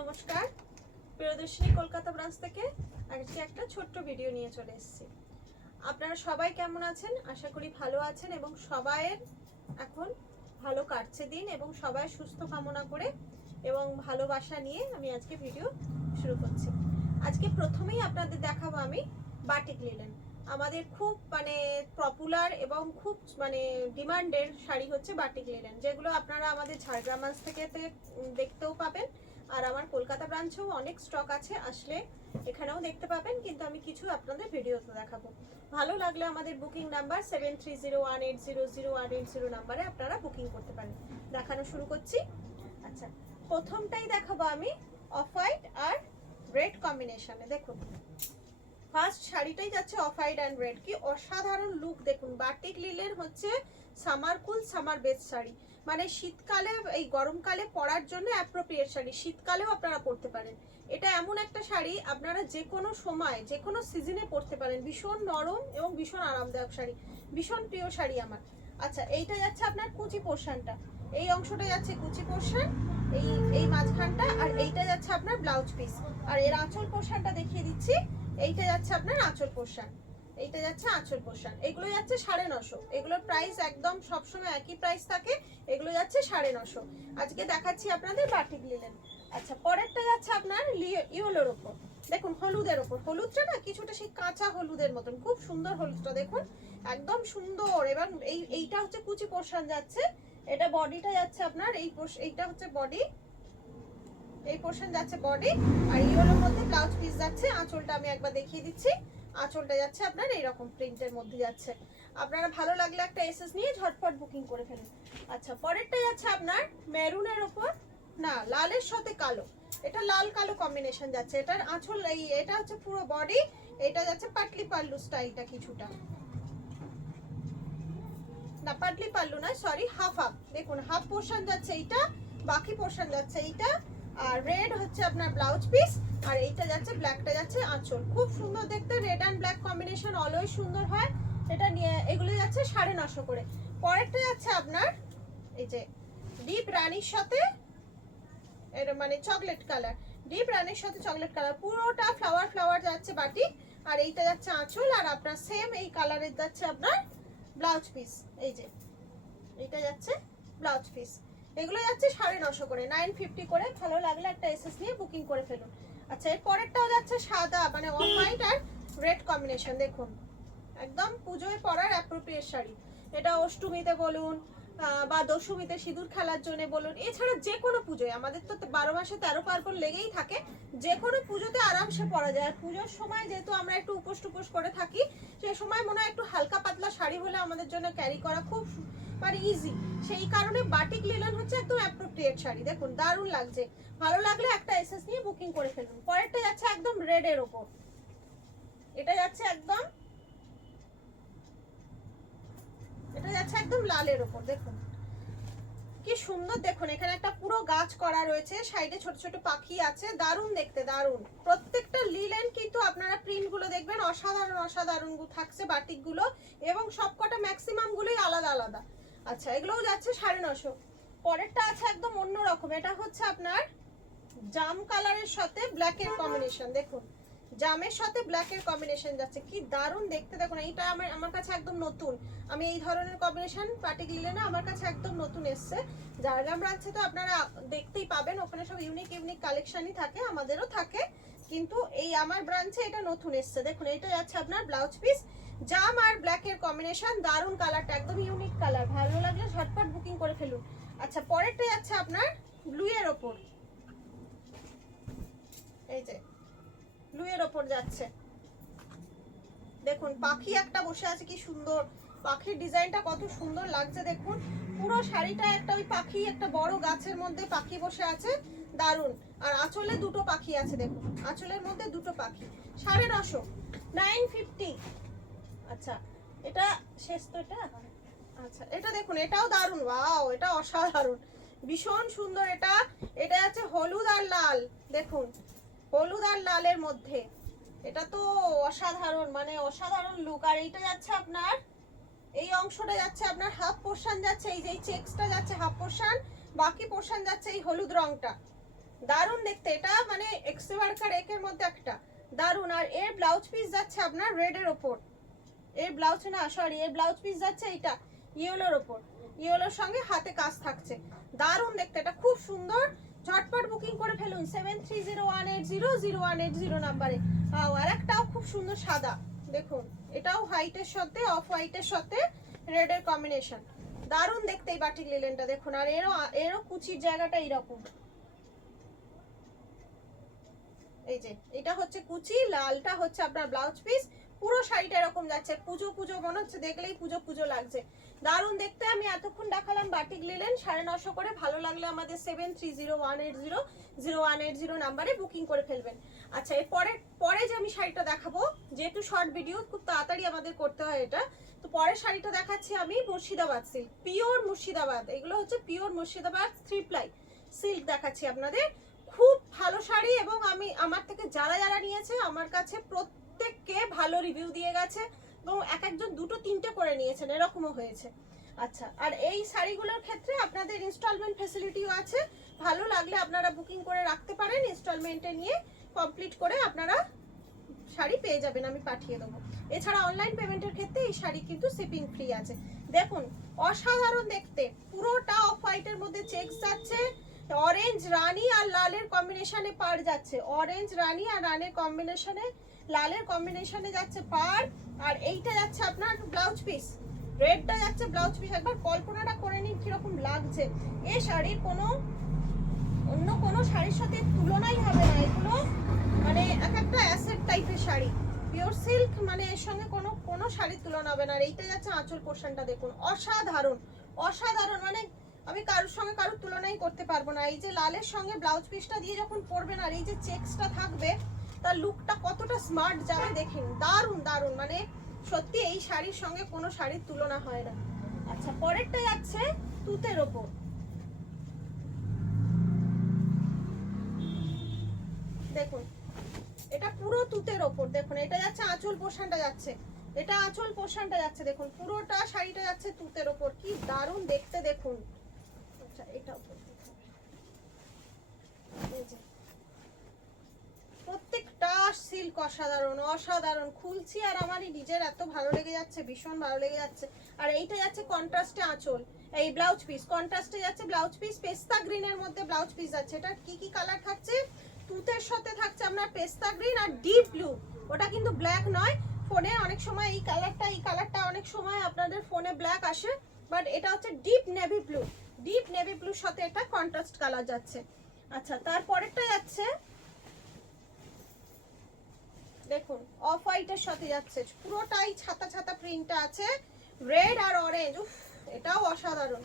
নমস্কার, প্রিয়দর্শিনী কলকাতা ব্রাঞ্চ থেকে আজকে একটা ছোট্ট ভিডিও নিয়ে চলে এসেছি। আপনারা সবাই কেমন আছেন? আশা করি ভালো আছেন এবং সবাইয়ের এখন ভালো কাটছে দিন এবং সবাই সুস্থ কামনা করে এবং ভালোবাসা নিয়ে আমি আজকে ভিডিও শুরু করছি। আজকে প্রথমেই আপনাদের দেখাবো আমি বাটিক লিনেন। আমাদের খুব পপুলার এবং খুব ডিমান্ডের শাড়ি হচ্ছে বাটিক লিনেন, যেগুলো আপনারা আমাদের ঝাড়গ্রাম থেকে দেখতেও পাবেন। আর আমার কলকাতা ব্রাঞ্চেও অনেক স্টক আছে, আসলে এখানেও দেখতে পাবেন, কিন্তু আমি কিছু আপনাদের ভিডিওতে দেখাবো। ভালো লাগলে আমাদের বুকিং নাম্বার 7301800180 নাম্বারে আপনারা বুকিং করতে পারেন। দেখানো শুরু করছি। আচ্ছা, প্রথমটাই দেখাবো আমি অফ হোয়াইট আর রেড কম্বিনেশনে। দেখুন, ফার্স্ট শাড়িটাই যাচ্ছে অফ হোয়াইট অ্যান্ড রেড। কি অসাধারণ লুক দেখুন! বাটিক লিনেন হচ্ছে সামার কুল, সামার বেস্ট শাড়ি, মানে শীতকালে এই গরমকালে পরার জন্য অ্যাপ্রোপ্রিয়েট শাড়ি, শীতকালেও আপনারা পরতে পারেন। এটা এমন একটা শাড়ি আপনারা যে কোনো সময় যে কোনো সিজনে পরতে পারেন। ভীষণ নরম এবং ভীষণ আরামদায়ক শাড়ি, ভীষণ প্রিয় শাড়ি আমার। আচ্ছা, এইটা যাচ্ছে আপনার কুচি পোর্শনটা, এই অংশটা যাচ্ছে কুচি পোর্শন, এই মাঝখানটা, আর এইটা যাচ্ছে আপনার ব্লাউজ পিস। আর এর আঁচল পোর্শনটা দেখিয়ে দিচ্ছি। এইটা যাচ্ছে আপনার আঁচল পোর্শন, এইটা যাচ্ছে আঁচল পোর্শন। এগুলো যাচ্ছে 950। এগুলোর প্রাইস একদম সবসময় একই প্রাইস থাকে, এগুলো যাচ্ছে 950। আজকে দেখাচ্ছি আপনাদের বাটিক লিনেন। আচ্ছা, পরেরটা যাচ্ছে আপনার ইয়েলোর ওপর। দেখুন, হলুদের ওপর। হলুদটা না কিছুটা সেই কাঁচা হলুদের মতন, খুব সুন্দর হলুদটা দেখুন, একদম সুন্দর। এবার এইটা হচ্ছে কুচি পোর্শন যাচ্ছে, এটা বডিটা যাচ্ছে আপনার এইটা হচ্ছে বডি, এই পোর্শন যাচ্ছে বডি, আর ইয়েলোর মধ্যে ব্লাউজ পিস যাচ্ছে। আঁচলটা আমি একবার দেখিয়ে দিচ্ছি। আঁচলটা যাচ্ছে আপনার এইরকম প্রিন্টের মধ্যে যাচ্ছে। আপনারা ভালো লাগলে একটা এসএস নিয়ে ঝটপট বুকিং করে ফেলুন। আচ্ছা, পরেরটা যাচ্ছে আপনার মেরুনের ওপর, না লালের সাথে কালো, এটা লাল কালো কম্বিনেশন যাচ্ছে। এটার আঁচল এটা হচ্ছে পুরো বডি, এটা যাচ্ছে পাটলি পাল্লু স্টাইলটা কিছুটা, না পাটলি পাল্লু না, সরি, হাফ হাফ। দেখুন, হাফ পোর্শন যাচ্ছে এইটা, বাকি পোর্শন যাচ্ছে এইটা, আর রেড হচ্ছে আপনার ব্লাউজ পিস, আর এইটা যাচ্ছে ব্ল্যাকটা যাচ্ছে আঁচল। খুব সুন্দর দেখতে, red and black combination always সুন্দর হয়। এটা নিয়ে এগুলো যাচ্ছে 950 করে। পরেরটা যাচ্ছে আপনার এই যে ডিপ রানির সাথে, এটা মানে চকলেট কালার, ডিপ রানির সাথে চকলেট কালার, পুরোটা ফ্লাওয়ার ফ্লাওয়ার যাচ্ছে বাটিক। আর এইটা যাচ্ছে আঁচল, আর আপনার সেম এই কালারের যাচ্ছে আপনার ব্লাউজ পিস। এই যে এইটা যাচ্ছে ব্লাউজ পিস। এগুলো যাচ্ছে 950 করে, 950 করে। ভালো লাগলে একটা এসএস নিয়ে বুকিং করে ফেলুন। আচ্ছা, এর পরেরটাও যাচ্ছে সাদা, মানে অফ হোয়াইট আর রেড কম্বিনেশন। দেখুন, একদম পুজোয় পরার অ্যাপ্রোপ্রিয়েট শাড়ি। এটা অষ্টমীতে বলুন বা দশমীতে সিঁদুর খেলার জন্য বলুন, এছাড়া যে কোনো পুজোয়, আমাদের তো 12 মাসে 13 পার্বণ লেগেই থাকে, যে কোনো পুজোতে আরামসে পরা যায়। আর পুজোর সময় যেহেতু আমরা একটু উপোস টুপোস করে থাকি, সে সময় মনে হয় একটু হালকা পাতলা শাড়ি হলে আমাদের জন্য ক্যারি করা খুব ইজি। সেই কারণে বাটিক লিনেন হচ্ছে একদম অ্যাপ্রোপ্রিয়েট শাড়ি। দেখুন, দারুণ লাগছে। ভালো লাগলে একটা এসএস নিয়ে বুকিং করে ফেলুন। পরেরটা যাচ্ছে একদম রেড এর ওপর, এটা যাচ্ছে একদম, এটা যাচ্ছে একদম লালের ওপর। দেখুন কি সুন্দর, দেখুন এখানে একটা পুরো গাছ করা রয়েছে, সাইডে ছোট ছোট পাখি আছে, দারুণ দেখতে, দারুণ। প্রত্যেকটা লিনেন কিন্তু আপনারা প্রিন্ট গুলো দেখবেন অসাধারণ অসাধারণ থাকছে বাটিক গুলো, এবং সবকটা ম্যাক্সিমাম গুলোই আলাদা আলাদা। আচ্ছা, এগুলোও যাচ্ছে 950। পরেরটা আছে একদম অন্যরকম, এটা হচ্ছে আপনার জাম কালারের সাথে ব্ল্যাকের কম্বিনেশন। দেখুন, জামের সাথে ব্ল্যাকের কম্বিনেশন যাচ্ছে, কি দারুণ দেখতে। দেখুন, এইটা আমার কাছে একদম নতুন, আমি এই ধরনের কম্বিনেশন বাটিক লিনেনে আমার কাছে একদম নতুন এসছে। ঝাড়গ্রাম ব্রাঞ্চে তো আপনারা দেখতেই পাবেন, ওখানে সব ইউনিক ইউনিক কালেকশনই থাকে, আমাদেরও থাকে, কিন্তু এই আমার ব্রাঞ্চে এটা নতুন এসছে। দেখুন, এইটা যাচ্ছে আপনার ব্লাউজ পিস, জাম আর ব্ল্যাকের কম্বিনেশন, দারুণ কালারটা, একদম ইউনিক কালার। ভালো লাগলে ঝটপট বুকিং করে ফেলুন। আচ্ছা, পরেরটা যাচ্ছে আপনার ব্লু এর ওপর, এই যে ব্লু এর ওপর যাচ্ছে। দেখুন, পাখি একটা বসে আছে, কি সুন্দর পাখির ডিজাইনটা, কত সুন্দর লাগছে। দেখুন, পুরো শাড়িটা একটা ওই পাখি, একটা বড় গাছের মধ্যে পাখি বসে আছে, দারুণ। আর আঁচলে দুটো পাখি আছে, দেখুন আঁচলের মধ্যে দুটো পাখি। 950, 950। আচ্ছা, এটা শেষ তো এটা। আচ্ছা, এটা দেখুন, এটাও দারুণ, ওয়াও, এটা অসাধারণ, ভীষণ সুন্দর। এটা এটা আছে হলুদ আর লাল, দেখুন হলুদ আর লালের মধ্যে, এটা তো অসাধারণ, মানে অসাধারণ লুক। আর এইটা যাচ্ছে আপনার, এই অংশটা যাচ্ছে আপনার হাফ পোর্শন যাচ্ছে, এই যে চেক্সটা যাচ্ছে হাফ পোর্শন, বাকি পোর্শন যাচ্ছে এই হলুদ রংটা, দারুন দেখতে, এটা মানে এক্সে ওয়ার্কার একের মধ্যে একটা দারুন। আর এর ব্লাউজ পিস যাচ্ছে আপনার রেডের ওপর, এর ব্লাউজ না সরি এর ব্লাউজ পিস যাচ্ছে এইটা ইয়েলোর ওপর, ইয়েলোর সঙ্গে হাতে কাজ থাকছে, দারুন দেখতে, এটা খুব সুন্দর। ঝটপট বুকিং করে ফেলুন 7301800180 নাম্বারে। আর একটাও খুব সুন্দর সাদা, দেখুন এটাও হোয়াইটের সাথে অফ হোয়াইটের সাথে রেডের কম্বিনেশন, দারুন দেখতে এই বাটিক লিলেনটা দেখুন। আর এরও কুচির জায়গাটা এইরকম, এই যে এটা হচ্ছে কুচি, লালটা হচ্ছে আপনার ব্লাউজ পিস, পুরো শাড়িটা এরকম যাচ্ছে, পুজো পুজো মনে হচ্ছে, দেখলেই পুজো পুজো লাগছে, দারুন দেখতে। আমি এতক্ষণ দেখালাম বাটিক লিলেন 950 করে, ভালো লাগলে আমাদের 7301800180 নাম্বারে বুকিং করে ফেলবেন। আচ্ছা এর পরে যে আমি শাড়িটা দেখাবো, যেহেতু শর্ট ভিডিও খুব তাড়াতাড়ি আমাদের করতে হয় এটা, তো পরের শাড়িটা দেখাচ্ছি আমি মুর্শিদাবাদ সিল্ক, পিওর মুর্শিদাবাদ, এগুলো হচ্ছে পিওর মুর্শিদাবাদ 3 প্লাই সিল্ক দেখাচ্ছি আপনাদের, খুব ভালো শাড়ি। এবং আমি আমার থেকে যারা যারা নিয়েছে আমার কাছে প্রত্যেককে ভালো রিভিউ দিয়ে গেছে, এবং এক একজন দুটো তিনটে করে নিয়েছেন, এরকমও হয়েছে। আচ্ছা আর এই শাড়িগুলোর ক্ষেত্রে আপনাদের ইনস্টলমেন্ট ফ্যাসিলিটিও আছে, ভালো লাগলে আপনারা বুকিং করে রাখতে পারেন, ইনস্টলমেন্টে নিয়ে কমপ্লিট করে আপনারা শাড়ি পেয়ে যাবেন, আমি পাঠিয়ে দেবো। এছাড়া অনলাইন পেমেন্টের ক্ষেত্রে এই শাড়ি কিন্তু শিপিং ফ্রি আছে। দেখুন অসাধারণ দেখতে, পুরোটা অফ হোয়াইটের মধ্যে চেকস যাচ্ছে, অরেঞ্জ রানী আর লালের কম্বিনেশনে পার যাচ্ছে, অরেঞ্জ রানী আর রানের কম্বিনেশনে লালের কম্বিনেশনে যাচ্ছে পার। আর এইটা যাচ্ছে আপনার ব্লাউজ পিস, রেডটা যাচ্ছে ব্লাউজ পিস, একবার কল্পনাটা করে নিন কিরকম লাগছে। এই শাড়ির কোনো অন্য কোনো শাড়ির সাথে তুলনাই হবে না, এগুলো মানে এক একটা অ্যাসেট টাইপের শাড়ি, পিওর সিল্ক, মানে এর সঙ্গে কোনো শাড়ির তুলনা হবে না। আর এইটা যাচ্ছে আঁচল পোর্শনটা দেখুন, অসাধারণ অসাধারণ, মানে আমি কারোর সঙ্গে কারোর তুলনাই করতে পারবো না। এই যে লালের সঙ্গে ব্লাউজ পিসটা দিয়ে যখন পরবেন আর এই যে চেকসটা থাকবে, তার লুকটা কতটা স্মার্ট যাবে দেখেন, দারুন দারুন, মানে সত্যি এই শাড়ির সঙ্গে কোনো শাড়ির তুলনা হয় না। আচ্ছা পরেরটা যাচ্ছে তুতের ওপর, দেখুন এটা পুরো তুতের ওপর, দেখুন এটা যাচ্ছে আঁচল পোর্শনটা যাচ্ছে, এটা আঁচল পোর্শনটা যাচ্ছে, দেখুন পুরোটা শাড়িটা যাচ্ছে তুতের ওপর, কি দারুন দেখতে দেখুন। আচ্ছা এটা প্রত্যেকটা সিল্ক অসাধারণ অসাধারণ, খুলছি আর আমারই নিজের এত ভালো লেগে যাচ্ছে, ভীষণ ভালো লেগে যাচ্ছে। আর এইটা যাচ্ছে কন্ট্রাস্টে আঁচল, এই ব্লাউজ পিস কন্ট্রাস্টে যাচ্ছে ব্লাউজ পিস, পেস্তা গ্রিনের মধ্যে ব্লাউজ পিস যাচ্ছে। এটা কি কি কালার থাকছে, তুতের সাথে থাকছে আপনার পেস্তা গ্রিন আর ডিপ ব্লু, ওটা কিন্তু ব্ল্যাক নয়, ফোনে অনেক সময় এই কালারটা অনেক সময় আপনাদের ফোনে ব্ল্যাক আসে, বাট এটা হচ্ছে deep navy blue, deep navy ব্লুর সাথে এটা কন্ট্রাস্ট কালার যাচ্ছে। আচ্ছা তারপরেরটা যাচ্ছে দেখুন অফ হোয়াইটের সাথে যাচ্ছে, পুরোটাই ছাতা ছাতা প্রিন্টটা আছে, রেড আর অরেঞ্জ, উফ এটাও অসাধারণ,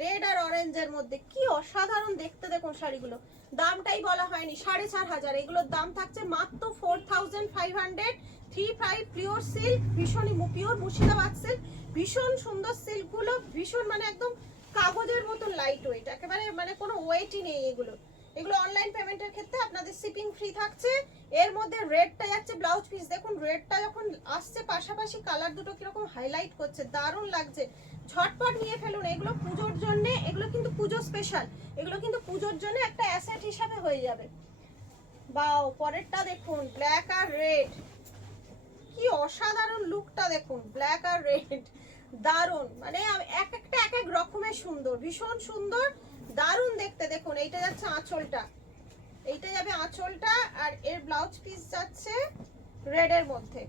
রেড আর অরেঞ্জের মধ্যে কি অসাধারণ দেখতে দেখুন শাড়িগুলো। দামটাই বলা হয়নি 4500, এগুলোর দাম থাকছে মাত্র 4500। 35 পিওর সিল্ক, ভীষণই পিওর মুর্শিদাবাদ সিল্ক, ভীষণ সুন্দর সিল্কগুলো, ভীষণ মানে একদম কাগজের মতন লাইট ওয়েট, একেবারে মানে কোনো ওয়েটই নেই এগুলো। এগুলো অনলাইন পেমেন্টের ক্ষেত্রে আপনাদের শিপিং ফ্রি থাকছে। এর মধ্যে রেডটা যাচ্ছে ব্লাউজ পিস, দেখুন রেডটা যখন আসছে পাশাপাশি কালার দুটো কিরকম হাইলাইট করছে, দারুণ লাগছে, ঝটপট নিয়ে ফেলুন। এগুলো পুজোর জন্য, এগুলো কিন্তু পুজো স্পেশাল, এগুলো কিন্তু পুজোর জন্য একটা অ্যাসেট হিসাবে হয়ে যাবে। বাও পরেরটা দেখুন ব্ল্যাক আর রেড, কি অসাধারণ লুকটা দেখুন, ব্ল্যাক আর রেড দারুণ, মানে এক একটা এক এক রকমের সুন্দর, ভীষণ সুন্দর, দারুণ দেখতে। দেখুন এইটা যাচ্ছে আঁচলটা, এইটা যাবে আঁচলটা, আর এর ব্লাউজ পিস যাচ্ছে রেডের মধ্যে,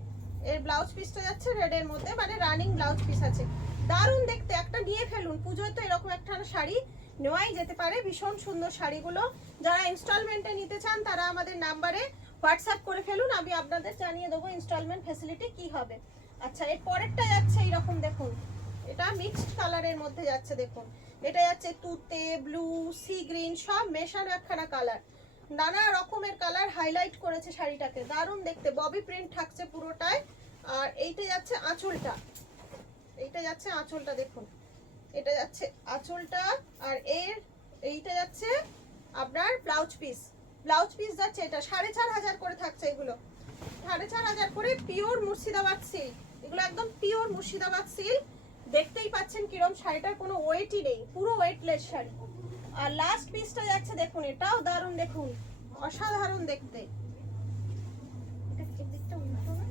এর ব্লাউজ পিসটা যাচ্ছে রেডের মধ্যে, মানে রানিং ব্লাউজ পিস আছে, দারুণ দেখতে, একটা নিয়ে ফেলুন, পুজোয় তো এরকম একটা শাড়ি নেওয়াই যেতে পারে, ভীষণ সুন্দর শাড়িগুলো। যারা ইনস্টলমেন্টে নিতে চান তারা আমাদের নাম্বারে হোয়াটসঅ্যাপ করে ফেলুন, আমি আপনাদের জানিয়ে দেবো ইনস্টলমেন্ট ফ্যাসিলিটি কি হবে। আচ্ছা এর পরেরটা যাচ্ছে এইরকম দেখুন, এটা মিক্সড কালারের মধ্যে যাচ্ছে, দেখুন এটা যাচ্ছে তুতে, ব্লু, সি গ্রিন, সব মেশানো একখানা কালার, নানা রকমের কালার হাইলাইট করেছে শাড়িটাকে, দারুণ দেখতে, ববি প্রিন্ট থাকছে পুরোটায়। আর এইটা যাচ্ছে আঁচলটা, এইটা যাচ্ছে আঁচলটা, দেখুন এটা যাচ্ছে আঁচলটা, আর এইটা যাচ্ছে আপনার ব্লাউজ পিস, ব্লাউজ পিস যাচ্ছে এটা 4500 করে থাকছে, এগুলো 4500 করে, পিওর মুর্শিদাবাদ সিল্ক, এগুলো একদম পিওর মুর্শিদাবাদ সিল্ক, দেখতেই পাচ্ছেন কিরম শাড়িটার কোনো ওয়েটই নেই, পুরো ওয়েটলেস শাড়ি, আর লাস্ট পিসটা যাচ্ছে দেখুন, এটাও দারুণ, দেখুন অসাধারণ দেখতে। এটা কি দিকটা উল্টো না,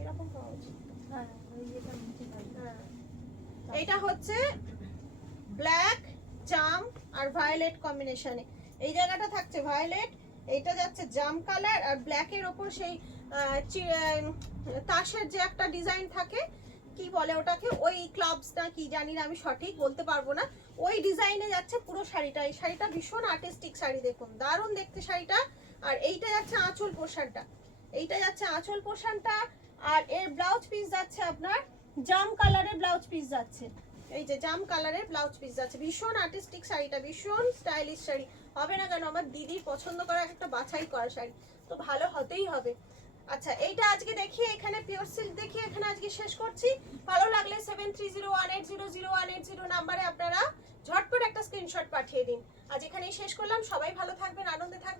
এরকম পাওয়া উচিত। হ্যাঁ ওই যেটা নিচে থাকে। হ্যাঁ, এটা হচ্ছে ব্ল্যাক জাম আর ভায়োলেট কম্বিনেশনে। এই জায়গাটা থাকছে ভায়োলেট, এইটা যাচ্ছে জাম কালার, আর ব্ল্যাকের ওপর সেই তাসের যে একটা ডিজাইন থাকে, কি বলে ওটাকে, ওই ক্লাবসটা কি জানি না, আমি সঠিক বলতে পারবো না, ওই ডিজাইনে যাচ্ছে পুরো শাড়িটা। এই শাড়িটা ভীষণ আর্টিস্টিক শাড়ি, দেখুন দারুণ দেখতে শাড়িটা। আর এইটা যাচ্ছে আঁচল পোর্শনটা, এইটা যাচ্ছে আঁচল পোর্শনটা। আর এর ব্লাউজ পিস যাচ্ছে আপনার জাম কালারের ব্লাউজ পিস যাচ্ছে, এই যে জাম কালারের ব্লাউজ পিস যাচ্ছে। ভীষণ আর্টিস্টিক শাড়িটা, ভীষণ স্টাইলিশ শাড়ি, হবে না কেন? আমার দিদির পছন্দ করা একটা বাছাই করা শাড়ি, তো ভালো হতেই হবে। আচ্ছা, এইটা আজকে দেখিয়ে এখানে পিওর সিল্ক দেখিয়ে এখানে আজকে শেষ করছি। ভালো লাগলে 7301800180 নাম্বারে আপনারা ঝটপট একটা স্ক্রিনশট পাঠিয়ে দিন। আজ এখানেই শেষ করলাম। সবাই ভালো থাকবেন, আনন্দে থাকবেন।